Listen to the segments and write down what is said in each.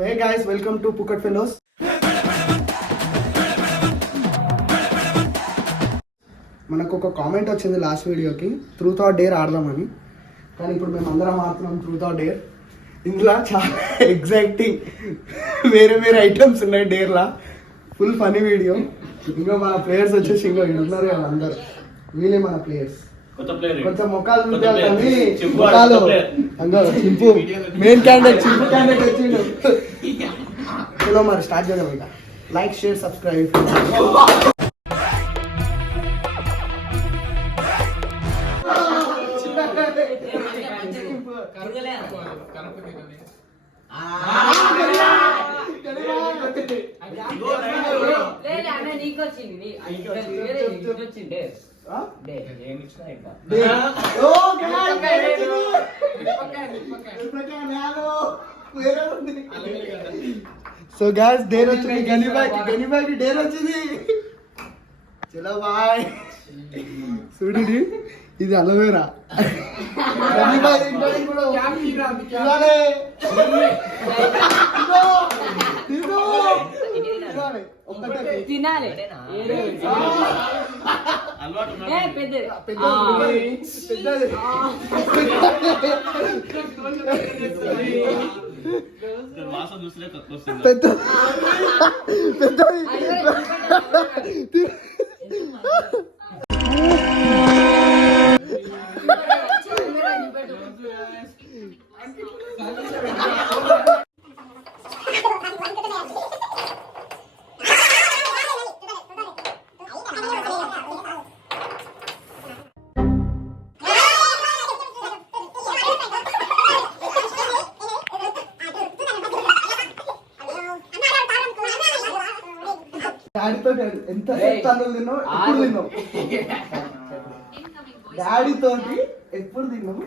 Hey guys, welcome to Phuket Fellows. మనకు ఒక comment వచ్చింది లాస్ట్ వీడియోకి ట్రూత్ ఆర్ డేర్ ఆడదామని. కానీ ఇప్పుడు మేము అందరం ఆడుతున్నాం ట్రూత్ ఆర్ డేర్. ఇందులో చాలా ఎగ్జైటింగ్ వేరే వేరే ఐటమ్స్ ఉన్నాయి డేర్లా. Full funny video. ఇంకా మన ప్లేయర్స్ వచ్చేసి ఇంకా ఉన్నారు కదా అందరు. వీళ్ళే మన ప్లేయర్స్. కొంచెం మొక్కలు చూద్దాం కానీ మొక్కలు అంగో చింపు మెయిన్ క్యాండిడేట్ చింపు క్యాండిడేట్ వచ్చిండు. చలో మరి స్టార్ట్ చేద్దాం. ఇంకా like share subscribe. So gas dare వచ్చింది. గనిబాకి డేర్ వచ్చింది. చలో బాయ్. చూడు ఇది అలోవేరా. తినాలి. డాడీతో ఎంత తన్నులు తిన్నావు ఎప్పుడు తిన్నావు? డాడీతో ఎప్పుడు తిన్నావు?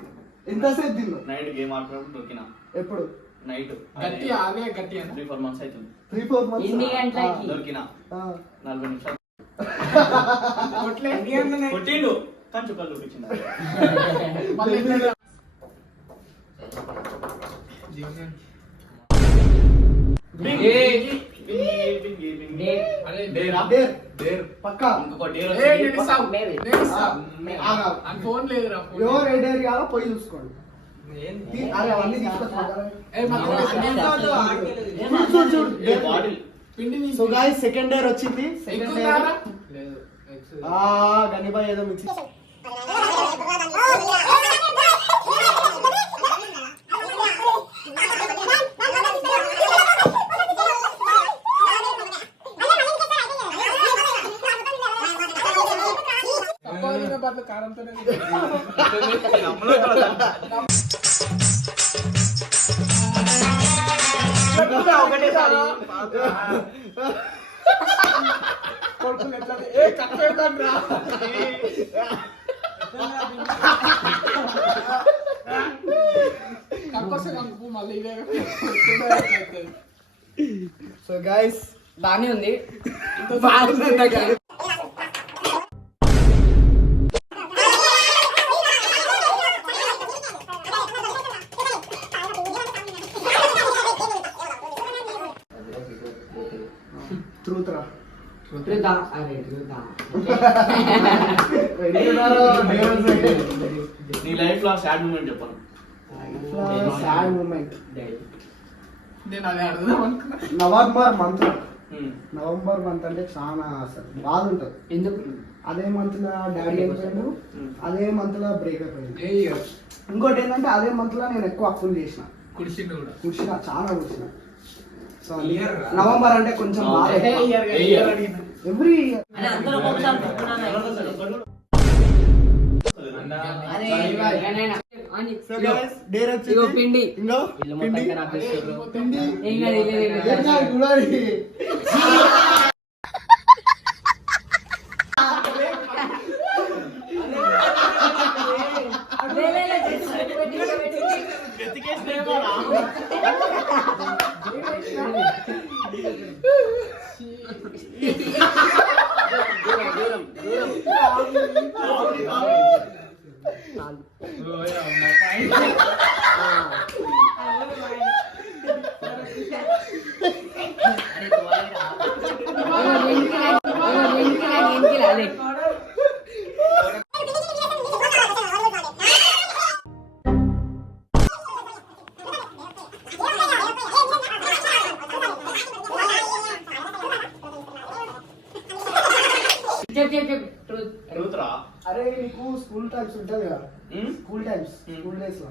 ఎంతసేపు తిన్నావు? నైట్ గేమ్ ఆడుతున్నప్పుడు దొరికినా. ఎప్పుడు? నైట్ గట్టి అదే గట్టి 3-4 months అవుతుంది. 3-4 months దొరికినా 40 నిమిషాలు కొట్లే కొట్టిండు కానీ చుక్కలు చూపించింది. పక్కా ఫోన్ లేదురా. ఎవరు ఏ డేర్ కావాలో పోయి చూసుకోండి. అరే అవన్నీ తీసుకొచ్చి. సో గాయ్స్ సెకండ్ డేర్ వచ్చింది. సెకండ్ డేర్ గనిబాయ్ ఏదో మిక్స్ కారంతోనే ఒకటేసారి కొడుకులు ఎట్లా కట్టేద్దాంరా. మళ్ళీ ఇదే. సో గైస్ బానే ఉంది. నీ లైఫ్ లో సాడ్ మూమెంట్ చెప్పను. సాడ్ మూమెంట్ నేను అదే అడుగుదాం అనుకున్నా. నవంబర్ మంత్ అంటే చాలా అసలు బాధ ఉంటుంది. ఎందుకు? అదే మంత్ లో డాడీ అయిపోయాడు. అదే మంత్ లో బ్రేక్ అయిపోయింది. ఇయర్ ఇంకోటి ఏంటంటే అదే మంత్ లో నేను ఎక్కువ అప్పులు చేసిన. కుడిసిన చాలా కుడిసిన. సో నవంబర్ అంటే కొంచెం బాధ. ఎవ్రీ పిండి ట్రూత్ రా. అరే నీకు స్కూల్ టైమ్స్ ఉంటుంది కదా, స్కూల్ టైమ్స్ స్కూల్ డేస్ లో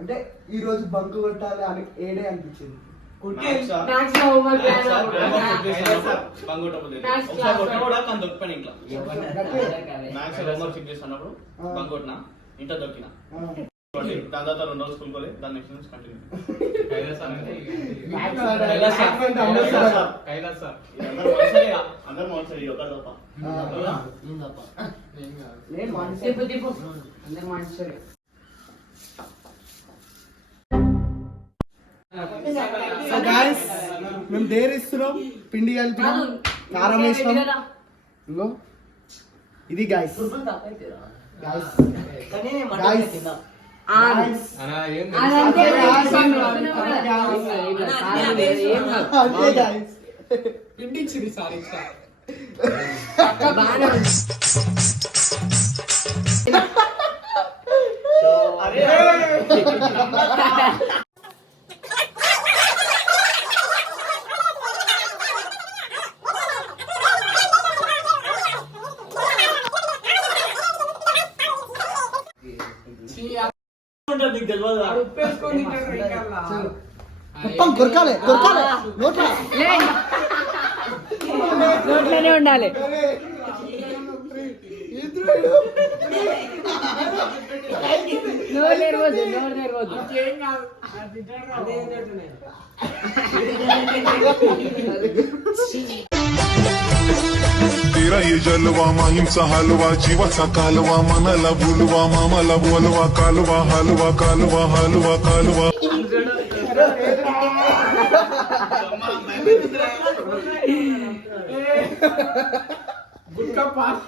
అంటే ఈ రోజు బంక్ కొట్టాలి అని ఏ డే అనిపించింది? ఇంట్లో దొరికిన దాని తర్వాత 2 రోజులు స్కూల్ పోలే, దాని నెక్స్ట్ నుంచి కంటిన్యూ. అందరూ మోసరి ఒకటి తప్ప. సో గాయ్స్ మేము డేర్ ఇస్తున్నాం, పిండి కలిపినాం, కారం వేసినాం. ఇంకో ఇది గాయ్స్ పిండిచ్చిది సారీ మొత్తం కొరకాలి కొరకాలి నోట్లా నోట్లోనే ఉండాలి. నోరు తెరవద్దు, నోరు తెరవద్దు. तेरा ये जलवा महिंसा हलवा जीवाचा कालवा मनाला बोलवा मामाला बोलवा कालवा हलवा कालवा हलवा कालवा గుట్కా పాస్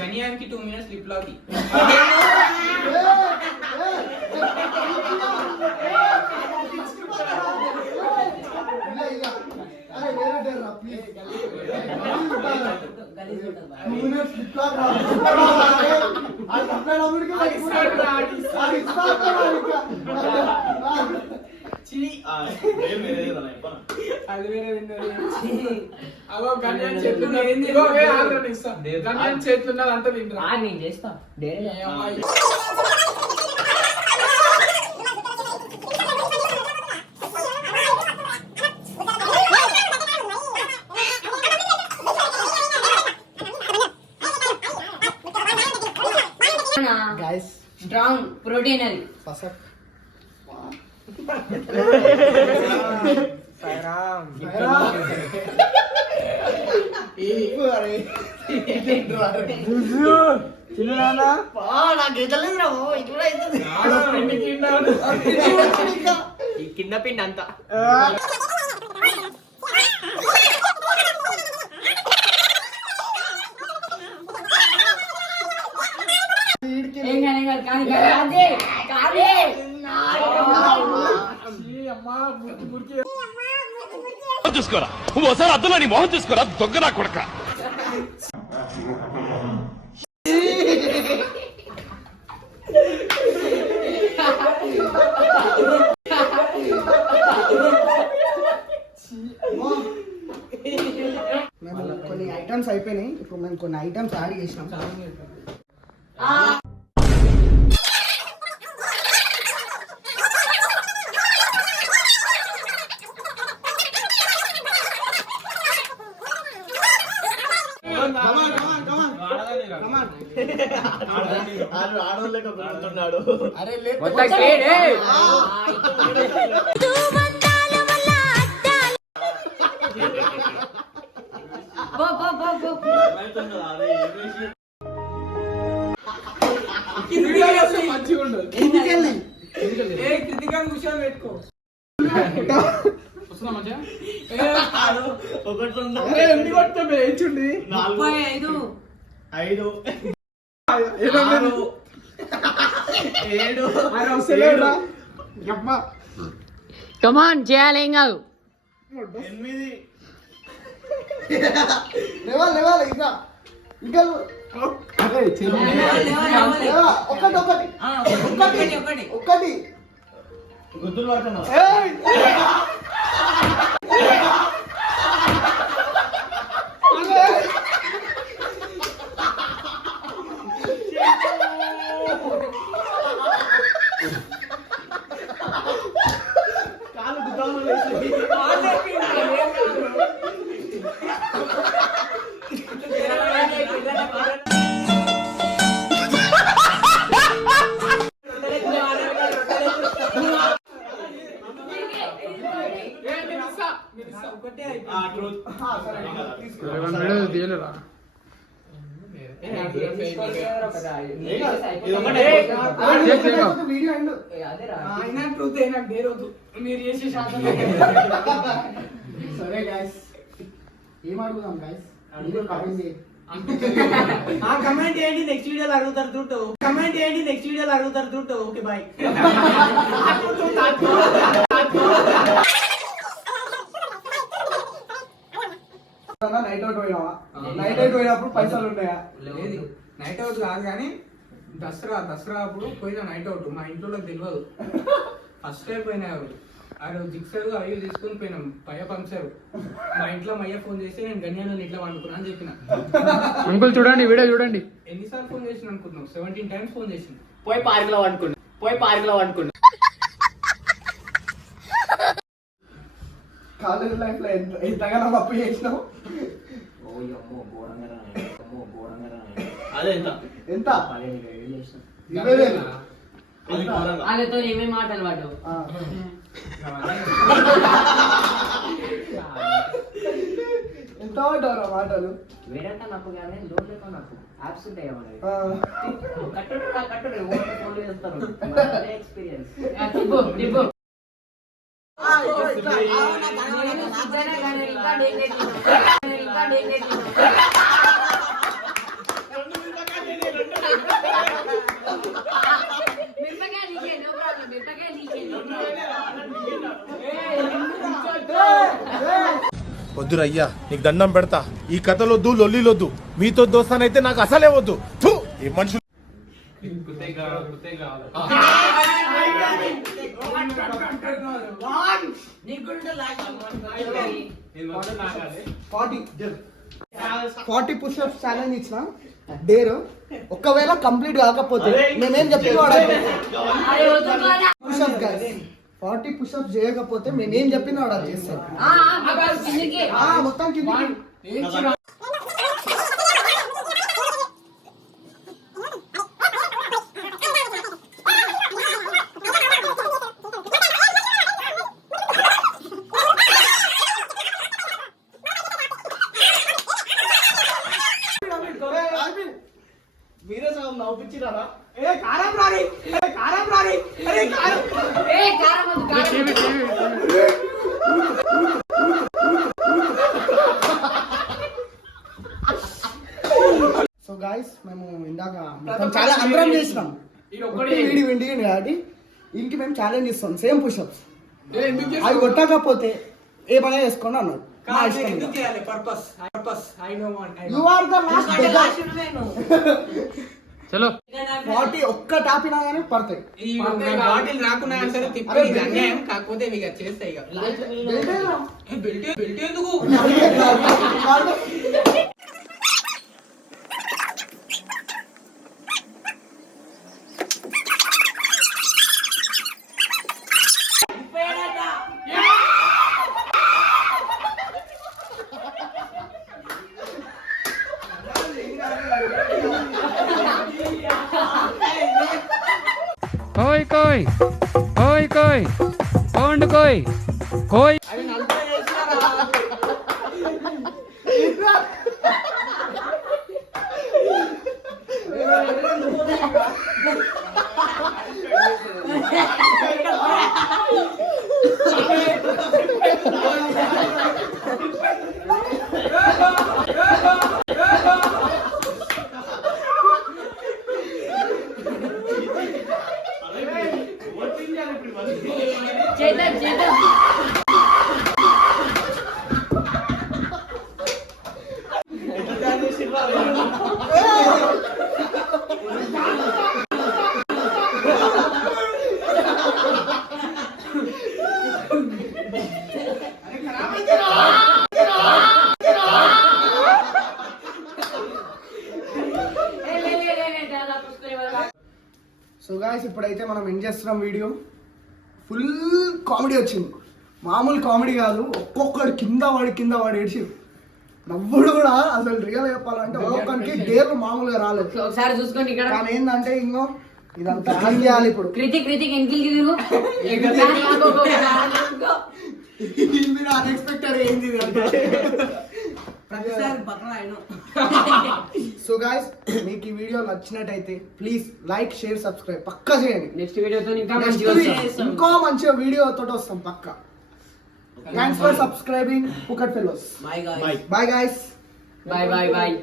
గనియానికి 2 minutes లిప్ లాకి అది వేరే అగో గన్యాన్ చేతులున్నది అంతా తింటా నేను చేస్తా. గాయ్స్ స్ట్రాంగ్ ప్రోటీన్ అది. కింద పిండి అంతా చూసుకోరా ఓసారి అద్దంలో నీ మొహం చూసుకోరా దొంగ నా కొడక. మేము కొన్ని ఐటమ్స్ అయిపోయినాయి, ఇప్పుడు మేము కొన్ని ఐటమ్స్ యాడ్ చేసినాం. మంచిగా ఉండదు. పెట్టుకో ఎన్ని కొట్టా ఏంచుండి 35 5 ఏదో 6 7 ఆయన వస్తలేడురా. చెప్పమా కమాన్ చేయాలి ఏం కాదు 8 లేవాలి ఇంకా ఇంకా అరే చెయ్యి. లేవా? ఒక్కటి గుద్దులు పడుతున్నావు. ఏయ్! కాలు గుద్దాలు వేసి ఏ, నేను ఇస్తా. ఒకటే అయిపోయింది. ట్రూత్ తీయలేరా? వీడియో ఎండ్ ఆయన ట్రూత్ నాకు డేరొద్దు. మీరు చేసే శాతం సరే గాయస్ ఏం అడుగుదాం గాయస్ వీడియో కామెంట్ చేయి కమెంట్ చేయండి, నెక్స్ట్ వీడియోలో అడుగుతారు చూడు. కమెంట్ చేయండి, నెక్స్ట్ వీడియోలో అడుగుతారు చూడు. Okay bye. నైట్ అవుట్ పోయినావా? నైట్ అవుట్ పోయినప్పుడు పైసలు ఉన్నాయా? లేదు నైట్ అవుట్ కాదు కానీ దసరా అప్పుడు పోయిన నైట్ అవుట్ మా ఇంట్లో తెలియదు. ఫస్ట్ టైం పోయినారు ఆ రోజు జిక్సర్ అవి తీసుకొని పోయినాం. పయ్య పంచారు మా ఇంట్లో మయ్య ఫోన్ చేసి నేను గన్యాన్ని ఇట్లా వండుకున్నా అని చెప్పిన. అంకుల్ చూడండి వీడియో చూడండి. ఎన్నిసార్లు ఫోన్ చేసిన అనుకుంటున్నాం? 17 times ఫోన్ చేసిన. పోయి పార్క్ లో వండుకున్నా కాలేజ్ లైఫ్ లో ఎంతగానో అప్పు చేసినావు? అదే ఎంత ఎంత? 20,000. అది ఘోరంగా. వాళ్ళతో ఏమేమి మాటలు వాడు ఆ. ఎంత పడ్డావురా మాటలు? వేరంతా నాకు కానీ లోన్ లేక నాకు యాప్స్ ఉంటాయి మనకి ఆ. కట్టుడు ఫోన్ చేస్తారు ఎక్స్పీరియన్స్ వద్దురయ్యా నీకు దండం పెడతా. ఈ కథలొద్దు లొల్లిలొద్దు. మీతో దోస్తానైతే నాకు అసలే వద్దు. థూ, ఈ మనుషులు ఫార్టీ పుషప్స్ ఛాలెంజ్ ఇచ్చిన డేర్. ఒకవేళ కంప్లీట్ కాకపోతే మేమేం చెప్పి పుషప్ గాయస్ 40 పుషప్స్ చేయకపోతే మేమేం చెప్పినా వాడు అది చేస్తాడు. మొత్తం కిందికి. మీరే సగం నవ్వుపించిరారా? కారం రాని. అరే కారం. సో గాయస్ మేము ఇందాక మొత్తం చాలా అందరం చేసినాం. వీడి కాబట్టి ఇంటికి మేము ఛాలెంజ్ ఇస్తాం. సేమ్ పుషప్స్ అవి కొట్టకపోతే ఏమైనా చేసుకోండి అన్నాడు. ఎందుకు చేయాలి? Purpose. I know what. You are the last. చలో 40 ఒక్క టాపినా కానీ పడతాయి. ఈ బాటిల్ రాకున్నా సరే తిప్పి ఇది అన్యాయం. కాకపోతే ఇక చేస్తాయి ఇక బెల్ట్ ఎందుకు? కోయ్ కోయ్ కోయ్ కోయ్ కోండ్ కోయ్ కోయ్ సో గాయ్స్ ఇప్పుడైతే మనం ఏం చేస్తున్నాం వీడియో ఫుల్ కామెడీ వచ్చింది. మామూలు కామెడీ కాదు, ఒక్కొక్కడు కింద వాడి ఏడ్చి నవ్వుడు కూడా అసలు రియల్ చెప్పాలంటే ఒక్కొక్కరికి డేర్లు మామూలుగా రాలేదు. ఒకసారి చూసుకోండి ఇక్కడ. కానీ ఏంటంటే ఇంకో ఇదంతా క్లీన్ చేయాలి ఇప్పుడు. కృతిక్ ఎంకిల్ మీరు అన్ఎక్స్పెక్టెడ్ ఏంది ఇది అంటే. సో గాయ్స్ మీకు ఈ వీడియో నచ్చినట్టయితే ప్లీజ్ లైక్ షేర్ సబ్స్క్రైబ్ పక్కా చేయండి. నెక్స్ట్ వీడియోతో ఇంకా ఇంకో మంచిగా వీడియో తోటి వస్తాం పక్కా. థ్యాంక్స్ ఫర్ సబ్స్క్రైబింగ్ పుకట్ fellows. Bye bye guys. Bye.